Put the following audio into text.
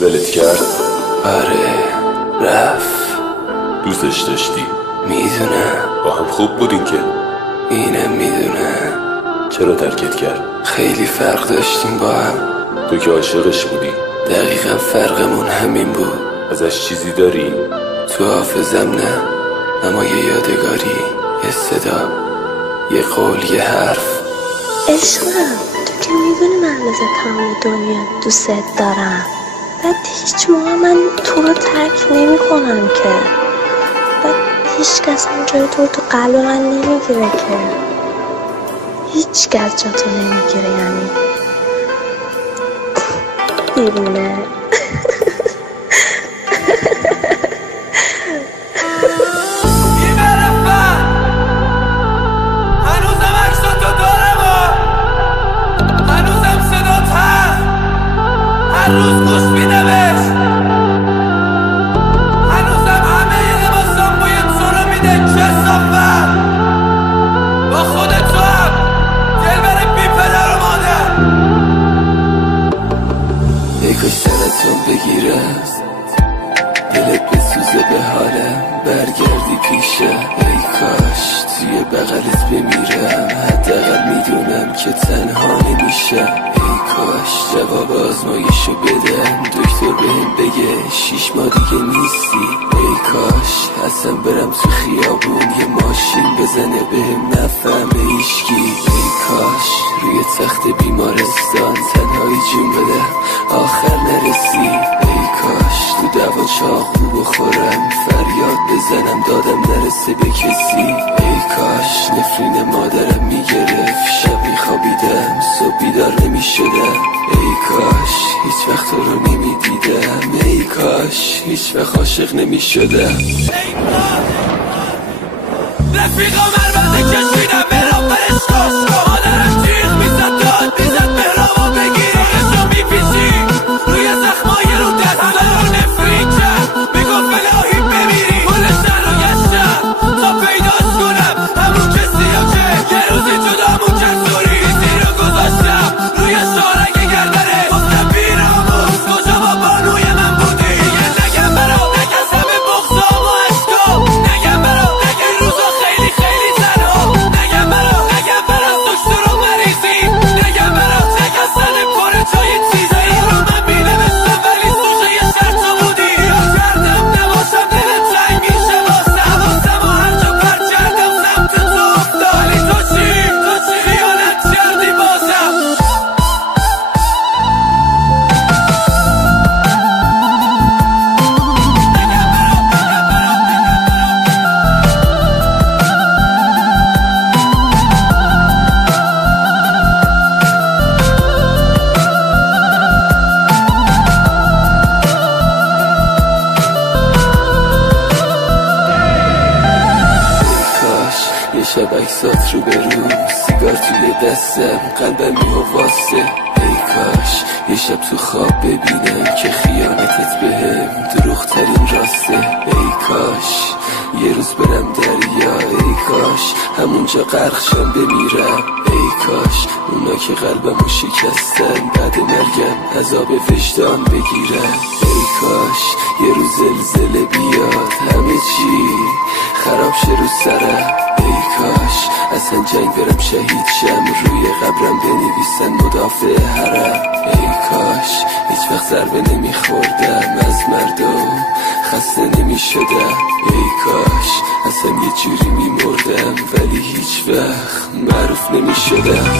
ولت کرد؟ آره رفت. دوستش داشتی؟ میدونم. با هم خوب بودین که؟ اینم میدونم. چرا ترکت کرد؟ خیلی فرق داشتیم با هم. تو که عاشقش بودی. دقیقا فرقمون همین بود. ازش چیزی داری؟ تو حافظم نه، اما یه یادگاری، یه صدا، یه قول، یه حرف. عشقم تو که میدونی من مثل تمام دنیا دوست دارم. بعد هیچ موقع من تو رو ترک نمی کنم که. بعد هیچ کس هم جای تو قلب من نمیگیره که. هیچ کس جا تو نمیگیره، یعنی دیوونه. روز گوش میدمش، هنوزم همه یه لباسم بوی تو رو میده کسافت. با خودت تو هم دل بره بی پدر و مادر. ای کاش سرتون بگیره، دلت بسوزه به حالم، برگردی پیشه. ای کاش توی بغلت بمیرم، حداقل میدونم که تنها نمیشه. ای کاش جواب آزمایشو بدم، دکتر بهم بگه 6 ماه دیگه نیستی. ای کاش اصلا برم تو خیابون یه ماشین بزنه بهم نفهمه هیچکی. ای کاش روی تخت بیمارستان تنهایی جون بدم آخر نرسی. ای کاش تو دوا چاقو بخورم، فریاد بزنم دادم نرسه به کسی. ای کاش نفرین مادرم میگرفت، شب میخوابیدم صبح بیدار نمیشدم. ای کاش هیچ وقت رو نمیدیدم، ای کاش هیچ وقت عاشق نمیشدم. رفیقا مربنده کشیدم برام برش کاش کن. مادرم جیغ میزد داد میزد برامو بگیر، سالشو میپیچی روی زخمای رو دست رو نفرین کرد. میگفت الهی بمیری کل شهر رو گشتم تا پیداش کنم همون کسی رو که یه روزی جدامون کرد. سوری رو گذاشتم روی شارک گردنه، گفتم بیراموز کجا با بانوی من بودی. دیگه نگم برام نگم همه بغضام و عشقام، نگم برام نگم روزا خیلی خیلی تنها، نگم برام دکتر و مریضی، نگم برام نگم سن پر جای چیزایی رو من بینمشتم ولی سوشه یه شرطو بودی. یا کردم نباشم دلت تنگ میشه واسم و هر جا پر کردم سمت تو افتاد. ولی تو چی خیانت کردی بازم. یه شب عکسات رو برو، سیگار توی دستم قلبم میواسه. ای کاش یه شب تو خواب ببینم که خیانتت بهم دروغ ترین راسته. ای کاش یه روز برم دریا، ای کاش همونجا غرق شم بمیرم. ای کاش اونا که قلبمو شکستن بعد مرگم عذاب وجدان بگیرن. ای کاش یه روز زلزله بیاد همه چی خراب شه رو سرم. ای کاش اصلا جنگ برم شهید شم، روی قبرم بنویسن مدافع حرم. ای کاش هیچ وقت ضربه نمیخوردم از مردم، خسته نمیشدم. ای کاش اصلا یه جوری میمردم ولی هیچ وقت معروف نمیشدم.